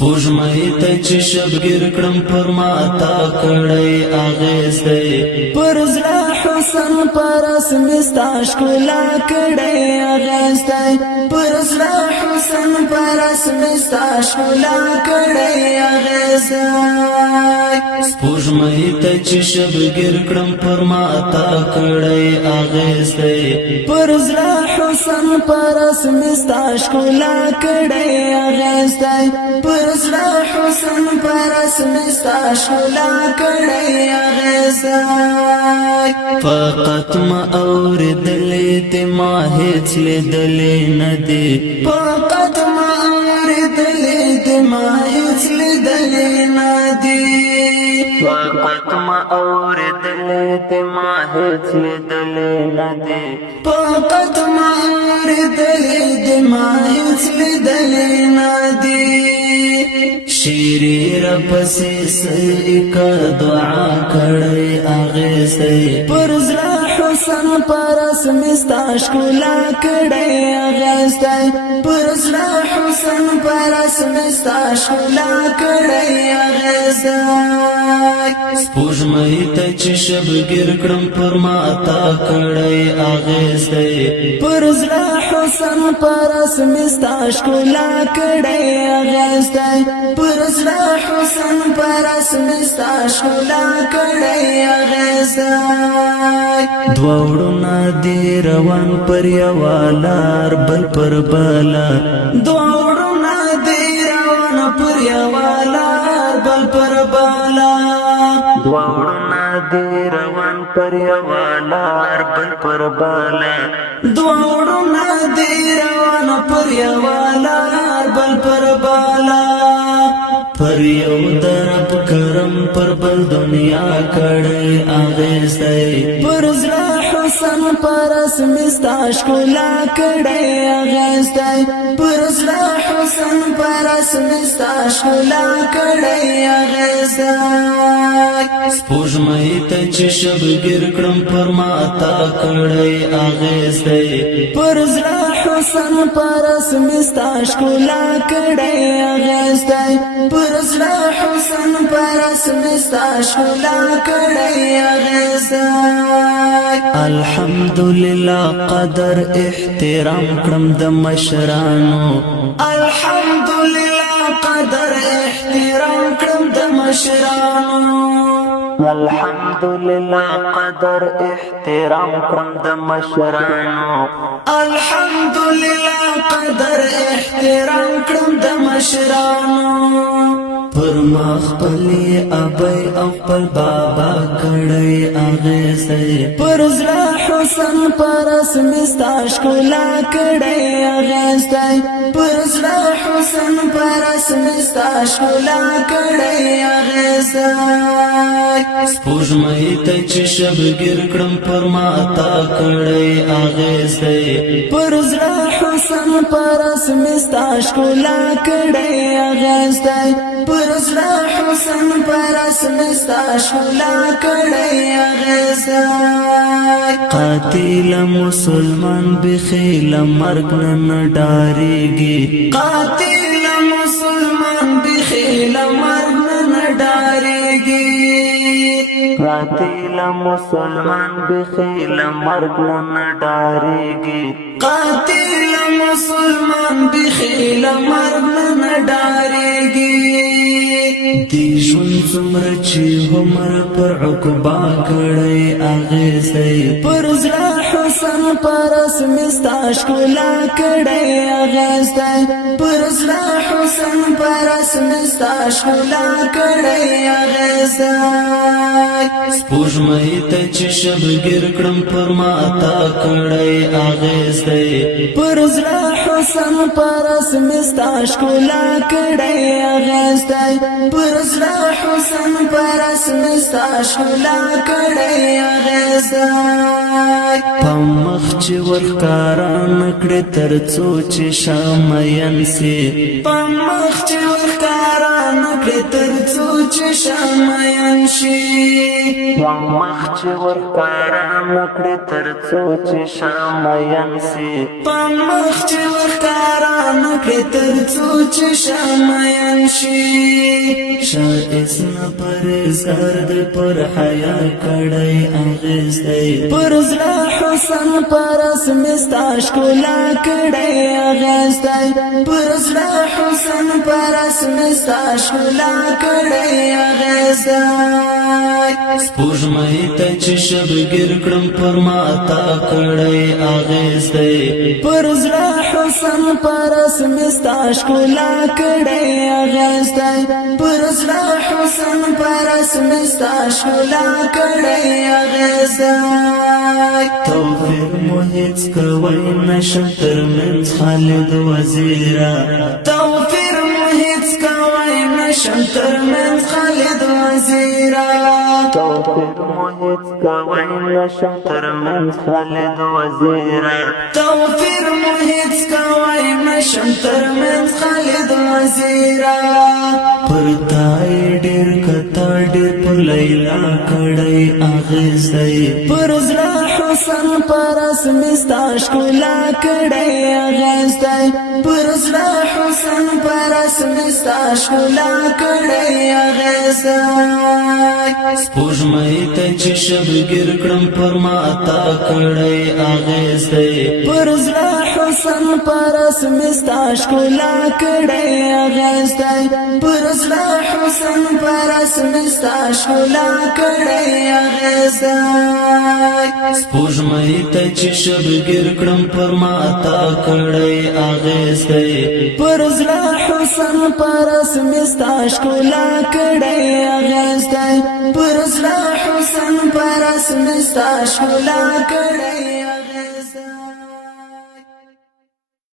سپوږمۍ ته چې شبګیر کړم پر ما تا کړی اغیز دی پر زړه حسن پر اسم ستا ښکلا کړی اغیز دی پر زړه حسن پر اسم ستا ښکلا کړی اغیز دی سپوږمۍ ته چې شبګیر کړم پر ما تا کړی اغیز دی پر زړه حسن پر اسم ستا ښکلا کړی اغیز دی پر زړه حسن پر اسم ستا ښکلا کړی اغیز دی فقط ما اورېدلې ته ما هېڅ لیدلې نه دي فقط ما اورېدلې ته ما هېڅ لیدلې نه دي فقط ما اورېدلې ته ما هېڅ لیدلې نه دي فقط ما اورېدلې ته ما هېڅ لیدلې نه دي شیری رپسی سیکا دعا کڑی آغیز دی پر زړه حسن پر اسم ستا ښکلا کړی اغیز دی پر زړه حسن پر اسم ستا ښکلا کړی اغیز دی سپوږمۍ ته چې شبګیر کړم پر ما تا کړی اغیز دی پر زړه حسن پر اسم ستا ښکلا کړی اغیز دی پر زړه حسن پر اسم ستا ښکلا کړی اغیز دی دوړو دی روان پر یوه لار بل پر بله دوړو دی روان پر یوه لار بل پر بله دوړو دی روان پر یوه لار بل پر بله دوړو دی روان پر یوه لار بل پر بله پر یو درب کرم پر بل دنیا کړی اغیز دی پر زړه حسن پر اسم ستا ښکلا کړی اغیز دی پر زړه حسن پر اسم ستا ښکلا کړی اغیز دی سپوږمۍ ته چې شبګیر کړم پر ما تا کړی اغیز دی پر زړه حسن پر اسم ستا ښکلا کړی اغیز دی پر زړه حسن پر اسم ستا ښکلا کړی اغیز دی الحمدلله قدر احترام کړم د مشرانو الحمدلله قدر احترام کړم د مشرانو الحمدلله قدر احترام کړم د مشرانو الحمدلله قدر احترام کړم د مشرانو پر ما خپلې ابۍ او خپل بابا کړی اغیز دی پر زړه حسن پر اسم ستا ښکلا کړی اغیز دی پر زړه حسن پر اسم ستا ښکلا کړی اغیز دی سپوږمۍ ته چې شبګیر کړم پر ما تا کړی اغیز دی پر زړه حسن پر اسم ستا ښکلا کړی اغیز دی پر زړه حسن پر اسم ستا ښکلا کړی اغیز دی قاتل مسلمان بخیل مرګ نه ډاریږي قاتل مسلمان بخیل مرګ نه ډاریږي قاتل مسلمان بخیل مرګ نه ډاریږي قاتل مسلمان بخیل مرګ نه ډاریږي دی ژوند څومره چې عمر پر عقبا کړی اغیز دی پر زړه حسن پر اسم ستا ښکلا کړی اغیز دی پر زړه حسن پر اسم ستا ښکلا کړی اغیز دی سپوږمۍ ته چې شبګیر کړم پر ما تا کړی اغیز دی پر زړه حسن پر اسم ستا ښکلا کړی اغیز دی پر زړه حسن پر اسم ستا ښکلا کړی اغیز دی په مخ چې ورښکاره نه کړې تر څو چې شامین سي په مخ چې ورښکاره نه نکړې تر څو چې شامین شي مخ چې ورکارا نکړې تر څو چې شامین سي مخ چې ورکارا نکړې تر څو چې شامین شي شایس نه پرهیزګار دی پر حیا کړی اغیز دی پر زړه حسن پرس مستا ښکلا کړی اغیز دی پر زړه حسن پرس مستا ښکلا کړی اغیز دی سپوږمۍ ته چې شبګیر کړم پر ما تا کړی اغیز دی پر زړه حسن پرس مستا ښکلا کړی اغیز دی پر زړه حسن پرس مستا ښکلا کړی اغیز دی توفیر مو هیڅ کوی نشم ترمنځ خالد وزیره توفیر مو هیڅ کوی نشم ترمنځ خالد وزیره توفیر مو هیڅ کوی نشم ترمنځ خالد وزیره توفیر مو هیڅ کوی نشم ترمنځ خالد وزیره پر تای ډیر کتا ډیر پر لیلا کړی اغیز دی پر زړه حسن پرس مستا ښکلا کړی اغیز دی پر زړه حسن پرس مستا ښکلا کړی اغیز دی سپوږمۍ ته چې شبګیر کړم پر ما تا کړی اغیز دی پر زړه حسن پرس مستا ښکلا کړی اغیز دی پر زړه حسن پرس مستا ښکلا کړی اغیز دی سپوږمۍ ته چې شبګیر کړم پر ما تا کړی اغیز دی پر زړه حسن پرس مستا ښکلا کړی اغیز دی پر زړه حسن پرس مستا ښکلا کړی